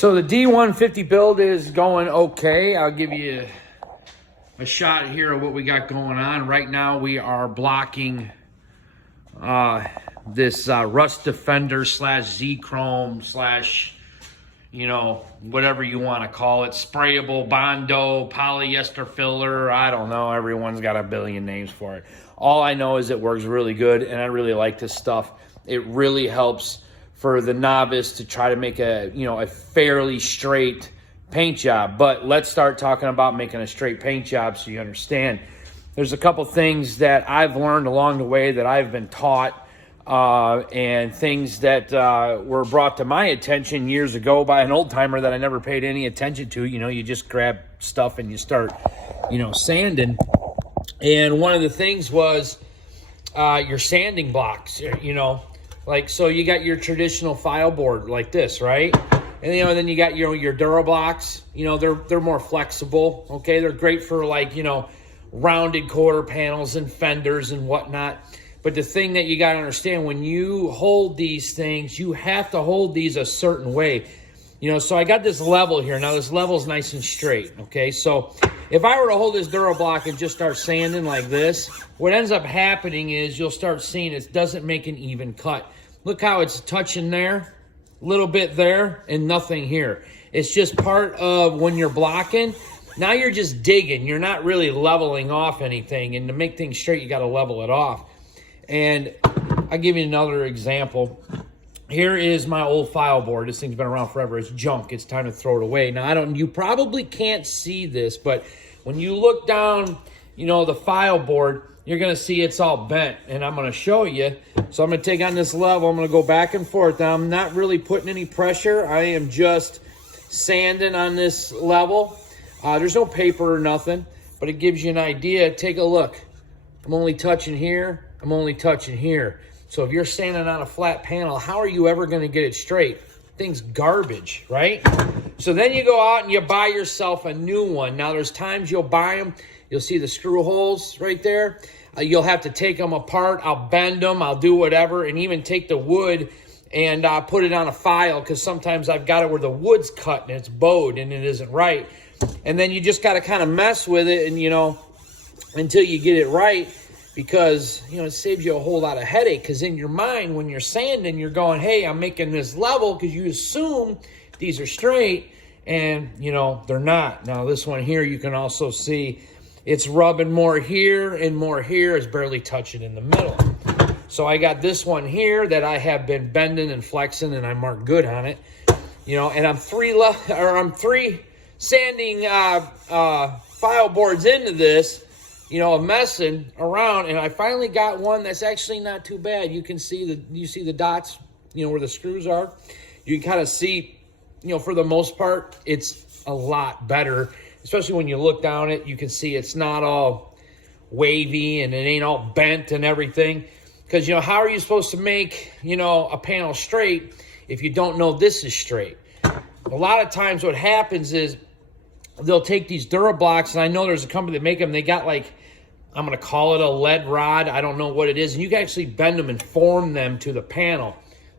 So the D150 build is going okay. I'll give you a shot here of what we got going on. Right now we are blocking this Rust Defender slash Z-Chrome slash, you know, whatever you want to call it. Sprayable, Bondo, polyester filler. I don't know. Everyone's got a billion names for it. All I know is it works really good, and I really like this stuff. It really helps for the novice to try to make a fairly straight paint job. But let's start talking about making a straight paint job so you understand. There's a couple things that I've learned along the way that I've been taught, and things that were brought to my attention years ago by an old timer that I never paid any attention to. You know, you just grab stuff and you start, sanding. And one of the things was your sanding blocks, so you got your traditional file board like this, right? And then you got your Dura blocks. They're more flexible. Okay, they're great for rounded quarter panels and fenders and whatnot. But the thing that you got to understand, when you hold these things, you have to hold these a certain way. So I got this level here. Now this level is nice and straight. Okay, so if I were to hold this Dura block and just start sanding like this, what ends up happening is you'll start seeing it doesn't make an even cut. Look how it's touching there, a little bit there, and nothing here. It's just part of when you're blocking. Now you're just digging. You're not really leveling off anything. And to make things straight, you got to level it off. And I'll give you another example. Here is my old file board. This thing's been around forever. It's junk. It's time to throw it away. Now, you probably can't see this, but when you look down, the file board, you're going to see it's all bent, and I'm going to show you. So I'm going to take on this level. I'm going to go back and forth. Now, I'm not really putting any pressure. I am just sanding on this level. There's no paper or nothing, but it gives you an idea. Take a look. I'm only touching here. I'm only touching here. So if you're sanding on a flat panel, how are you ever going to get it straight? Thing's garbage, right? So then you go out and you buy yourself a new one. Now there's times you'll buy them. You'll see the screw holes right there. You'll have to take them apart. I'll bend them. I'll do whatever, and even take the wood and put it on a file, because sometimes I've got it where the wood's cut and it's bowed and it isn't right. And then you just got to kind of mess with it, and until you get it right, because it saves you a whole lot of headache. Because in your mind, when you're sanding, you're going, hey, I'm making this level, because you assume these are straight, and they're not. Now this one here, you can also see it's rubbing more here and more here. It's barely touching in the middle. So I got this one here that I have been bending and flexing, and I marked good on it. And I'm three sanding file boards into this, messing around, and I finally got one that's actually not too bad. You can see the dots, where the screws are. You can kind of see, for the most part, it's a lot better. Especially when you look down it, you can see it's not all wavy and it ain't all bent and everything. Because, how are you supposed to make, a panel straight if you don't know this is straight? A lot of times what happens is they'll take these Dura blocks, and I know there's a company that make them. They got I'm going to call it a lead rod. I don't know what it is. And you can actually bend them and form them to the panel.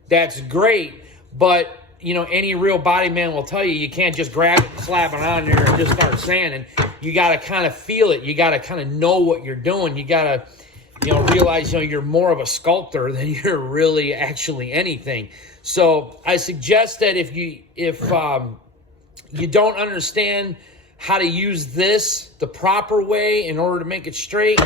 That's great, but any real body man will tell you, you can't just grab it and slap it on there and just start sanding. You got to kind of feel it. You got to kind of know what you're doing. You got to, realize, you're more of a sculptor than you're really actually anything. So I suggest that if you don't understand how to use this the proper way in order to make it straight,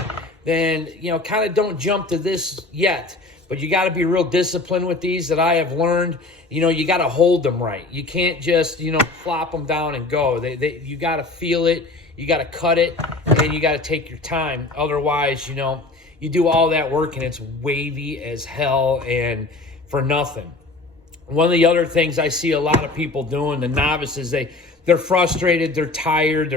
then, kind of don't jump to this yet. But you got to be real disciplined with these that I have learned. You got to hold them right. You can't just, flop them down and go. You got to feel it. You got to cut it, and you got to take your time. Otherwise, you do all that work and it's wavy as hell and for nothing. One of the other things I see a lot of people doing, the novices, they're frustrated, they're tired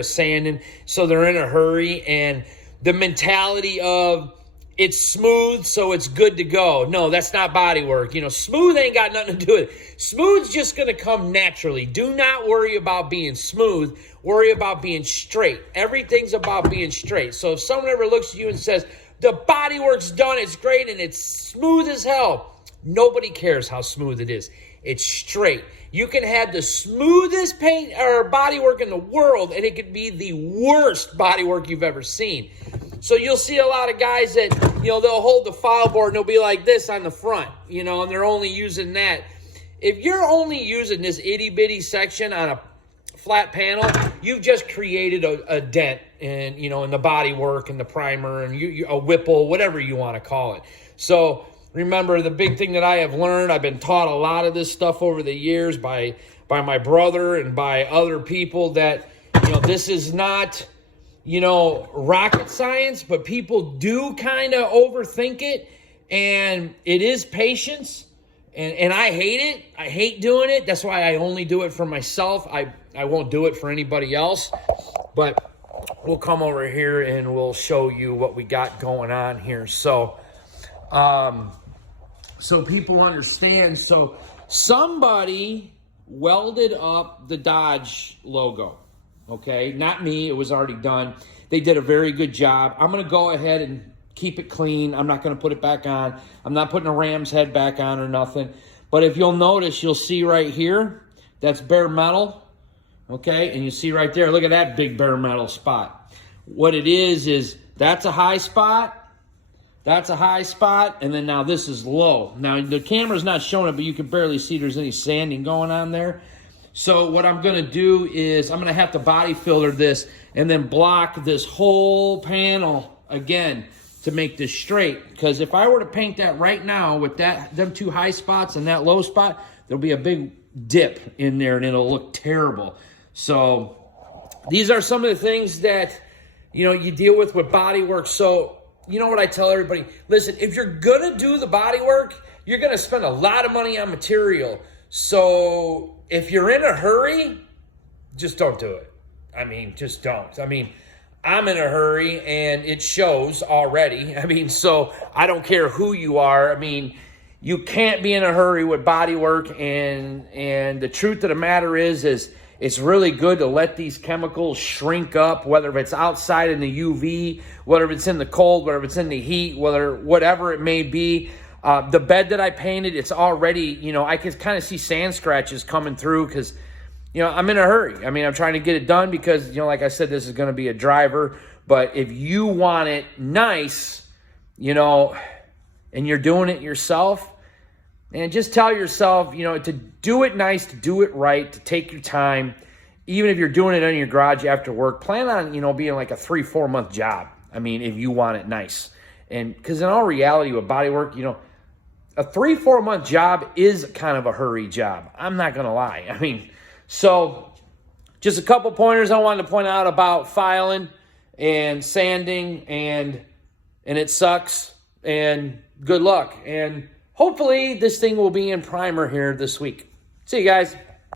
of sanding, so they're in a hurry, and the mentality of it's smooth, so it's good to go. No, that's not body work. Smooth ain't got nothing to do with it. Smooth's just going to come naturally. Do not worry about being smooth. Worry about being straight. Everything's about being straight. So if someone ever looks at you and says, the body work's done, it's great, and it's smooth as hell, nobody cares how smooth it is. It's straight. You can have the smoothest paint or bodywork in the world, and it could be the worst bodywork you've ever seen. So you'll see a lot of guys that, they'll hold the file board and they'll be like this on the front, and they're only using that. If you're only using this itty-bitty section on a flat panel, you've just created a dent in, in the bodywork and the primer and a whipple, whatever you want to call it. So remember, the big thing that I have learned, I've been taught a lot of this stuff over the years by my brother and by other people that, this is not, rocket science, but people do kind of overthink it, and it is patience, and I hate it. I hate doing it. That's why I only do it for myself. I won't do it for anybody else, but we'll come over here and we'll show you what we got going on here. So people understand. So somebody welded up the Dodge logo, okay? Not me. It was already done. They did a very good job. I'm going to go ahead and keep it clean. I'm not going to put it back on. I'm not putting a ram's head back on or nothing. But if you'll notice, you'll see right here, that's bare metal, okay? And you see right there, look at that big bare metal spot. What it is that's a high spot. That's a high spot, and then now this is low. Now, the camera's not showing it, but you can barely see there's any sanding going on there. So what I'm going to do is I'm going to have to body filter this and then block this whole panel again to make this straight. Because if I were to paint that right now with them two high spots and that low spot, there'll be a big dip in there, and it'll look terrible. So these are some of the things that, you deal with bodywork. So you know what I tell everybody? Listen, if you're going to do the body work, you're going to spend a lot of money on material. So if you're in a hurry, just don't do it. Just don't. I'm in a hurry, and it shows already. So I don't care who you are. You can't be in a hurry with body work, and the truth of the matter is it's really good to let these chemicals shrink up, whether it's outside in the UV, whether it's in the cold, whether it's in the heat, whatever it may be. The bed that I painted, it's already, I can kind of see sand scratches coming through because, I'm in a hurry. I'm trying to get it done because, like I said, this is going to be a driver. But if you want it nice, and you're doing it yourself, and just tell yourself, to do it nice, to do it right, to take your time. Even if you're doing it in your garage after work, plan on, being like a 3-4 month job. If you want it nice. And because in all reality with bodywork, a 3-4 month job is kind of a hurry job. I'm not going to lie. So just a couple pointers I wanted to point out about filing and sanding, and it sucks, and good luck. And hopefully this thing will be in primer here this week. See you guys.